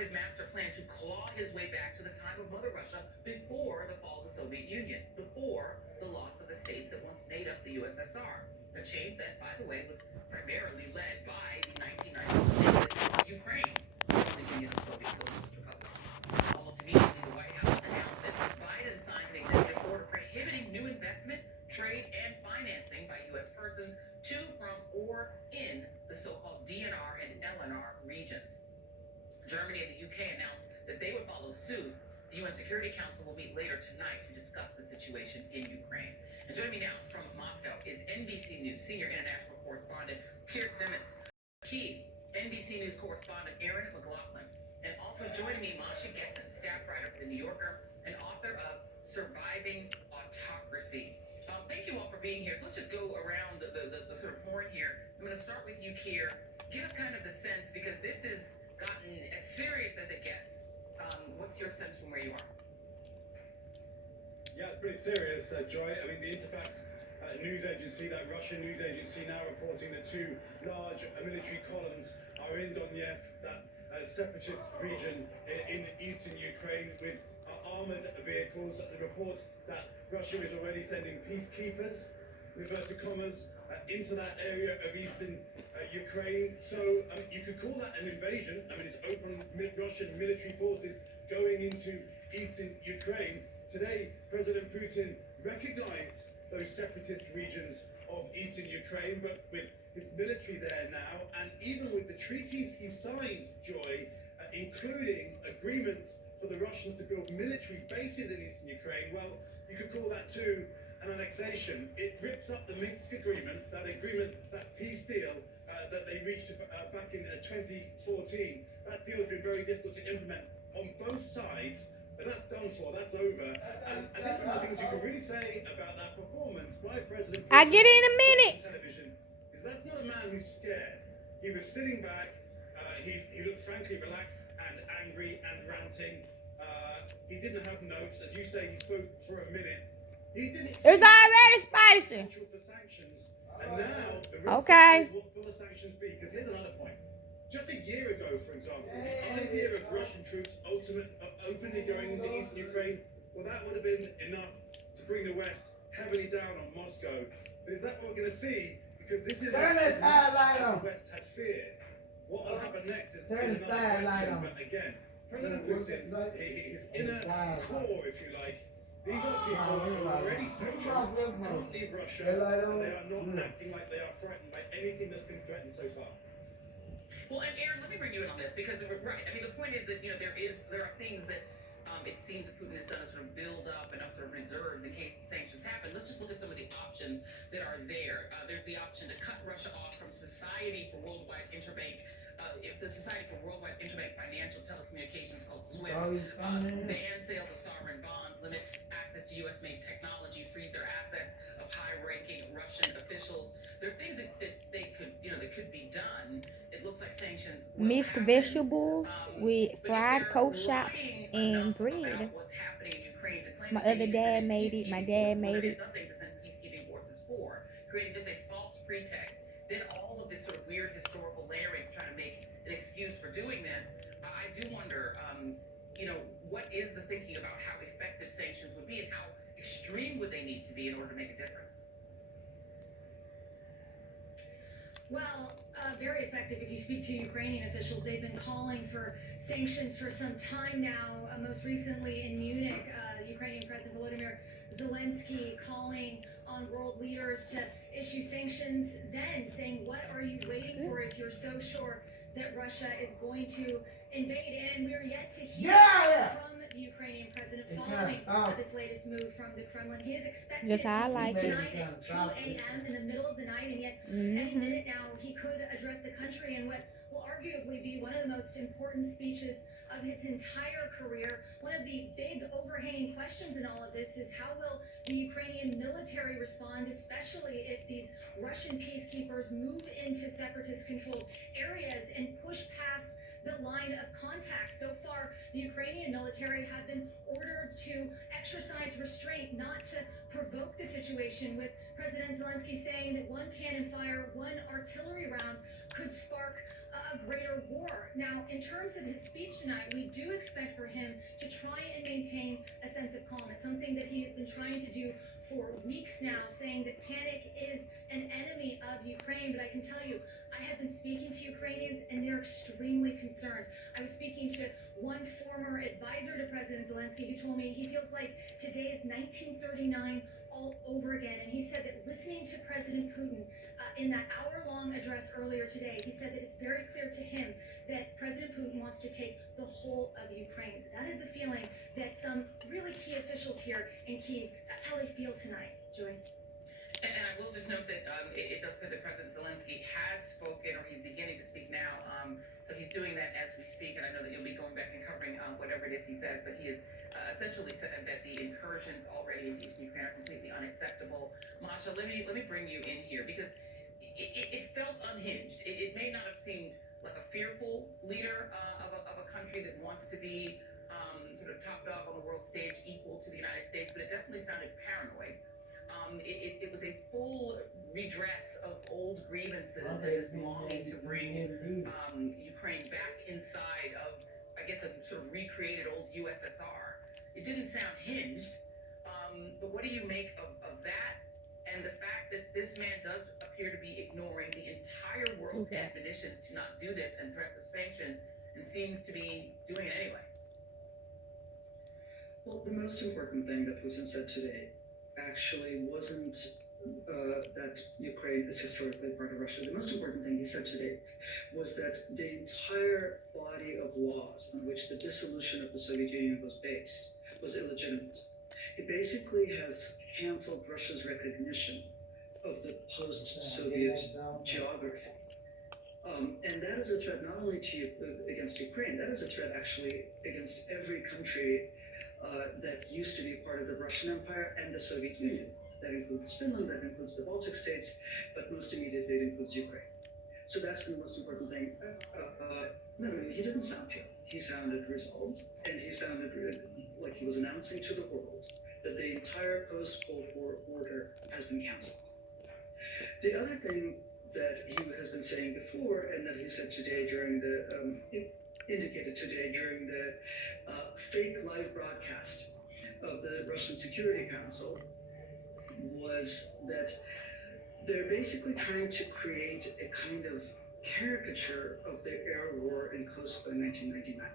his master plan to claw his way back to the time of Mother Russia before the fall of the Soviet Union, before the loss of the states that once made up the USSR. A change that, by the way, was primarily led by the 1990s Ukraine, the Union of Soviet Socialist Republics. Almost immediately, the White House announced that Biden signed an executive order prohibiting new investment, trade, and financing by U.S. persons to, from, or in the so-called DNR and LNR regions. Germany and the UK announced that they would follow suit. The UN Security Council will meet later tonight to discuss the situation in Ukraine. And joining me now from Moscow is NBC News senior international correspondent Keir Simmons, Kyiv NBC News correspondent Aaron McLaughlin, and also joining me Masha Gessen, staff writer for The New Yorker and author of Surviving Autocracy. Thank you all for being here. So let's just go around the sort of horn here. I'm going to start with you, Keir. Give us kind of the sense, because this has gotten as serious as it gets. What's your sense from where you are? Yeah, it's pretty serious, Joy. I mean, the Interfax news agency, that Russian news agency, now reporting that two large military columns are in Donetsk, that separatist region in eastern Ukraine, with armored vehicles. The reports that Russia is already sending peacekeepers, in inverted commas, into that area of eastern Ukraine. So you could call that an invasion. I mean, it's open Russian military forces going into eastern Ukraine. Today, President Putin recognized those separatist regions of eastern Ukraine, but with his military there now, and even with the treaties he signed, Joy, including agreements for the Russians to build military bases in eastern Ukraine, well, you could call that too an annexation. It rips up the Minsk agreement, that peace deal that they reached back in 2014. That deal has been very difficult to implement on both sides, but that's done for, that's over. And I think one of the things you can really say about that performance by President Putin I get it in a minute. on television is that's not a man who's scared. He was sitting back, he looked frankly relaxed and angry and ranting. He didn't have notes. As you say, he spoke for a minute. He didn't. It was already spicy. For sanctions, and now the real Okay. question is, what will the sanctions be? Because here's another point. Just a year ago, for example, the idea of Russian troops openly going into eastern Ukraine, well, that would have been enough to bring the West heavily down on Moscow. But is that what we're going to see? Because this is what the West had feared. What will happen next is another question. But again, President Putin, his inner core, if you like, these are people who are already sanctioned, can't leave Russia, and they are not acting like they are frightened by anything that's been threatened so far. Well, and Aaron, let me bring you in on this, because right, I mean, the point is that there are things that it seems that Putin has done to sort of build up enough sort of reserves in case the sanctions happen. Let's just look at some of the options that are there. There's the option to cut Russia off from Society for Worldwide Interbank. If the Society for Worldwide Interbank Financial Telecommunications, called SWIFT, ban sales of sovereign bonds, limit access to U.S.-made technology, freeze their assets of high-ranking Russian officials. There are things that they could, that could be done. It looks like sanctions will Mixed happen, vegetables with fried PorkChops and bread. What's happening in Ukraine to claim My that other you dad send made it. My peacekeeping dad forces when made there is it. nothing to send peacekeeping forces for, creating just a false pretext. Then all of this sort of weird historical layering to try to make an excuse for doing this. I do wonder, what is the thinking about how effective sanctions would be, and how extreme would they need to be in order to make a difference? Well, very effective. If you speak to Ukrainian officials, they've been calling for sanctions for some time now. Most recently in Munich, Ukrainian President Volodymyr Zelensky calling on world leaders to issue sanctions, then saying, what are you waiting for if you're so sure that Russia is going to invade? And we're yet to hear from the Ukrainian president following this latest move from the Kremlin. He is expected Just how I to like speak it. tonight. It's 2 a.m. in the middle of the night, and yet any minute now he could address the country in what will arguably be one of the most important speeches of his entire career. One of the big overhanging questions in all of this is, how will the Ukrainian military respond, especially if these Russian peacekeepers move into separatist controlled areas and push past the line of contact. So far, the Ukrainian military have been ordered to exercise restraint, not to provoke the situation, with President Zelensky saying that one cannon fire, one artillery round could spark a a greater war. Now, in terms of his speech tonight, we do expect for him to try and maintain a sense of calm. It's something that he has been trying to do for weeks now, saying that panic is an enemy of Ukraine. But I can tell you, I have been speaking to Ukrainians and they're extremely concerned. I was speaking to one former advisor to President Zelensky who told me he feels like today is 1939 all over again. And he said that listening to President Putin in that hour-long address earlier today, he said that it's very clear to him that President Putin wants to take the whole of Ukraine. That is the feeling that some really key officials here in Kyiv, that's how they feel tonight. Joy. And I will just note that it does appear that President Zelensky has spoken, or he's beginning to speak now. So he's doing that as we speak, and I know that you'll be going back and covering whatever it is he says, but he has essentially said that the incursions already into eastern Ukraine are completely unacceptable. Masha, let me bring you in here, because it felt unhinged. It may not have seemed like a fearful leader of a country that wants to be sort of top dog on the world stage, equal to the United States, but it definitely sounded paranoid. It was a full redress of old grievances and this longing to bring Ukraine back inside of, I guess, a sort of recreated old USSR. It didn't sound hinged, but what do you make of that and the fact that this man does appear to be ignoring the entire world's admonitions to not do this and threats of sanctions, and seems to be doing it anyway? Well, the most important thing that Putin said today actually wasn't that Ukraine is historically part of Russia. The most important thing he said today was that the entire body of laws on which the dissolution of the Soviet Union was based was illegitimate. He basically has canceled Russia's recognition of the post-Soviet geography. And that is a threat not only against Ukraine, that is a threat actually against every country that used to be part of the Russian Empire and the Soviet Union. That includes Finland, that includes the Baltic states, but most immediately it includes Ukraine. So that's the most important thing. No, he didn't sound pure. He sounded resolved, and he sounded like he was announcing to the world that the entire post-Cold War order has been canceled. The other thing that he has been saying before, and that he said today during the indicated today during the fake live broadcast of the Russian Security Council, was that they're basically trying to create a kind of caricature of the air war in Kosovo in 1999.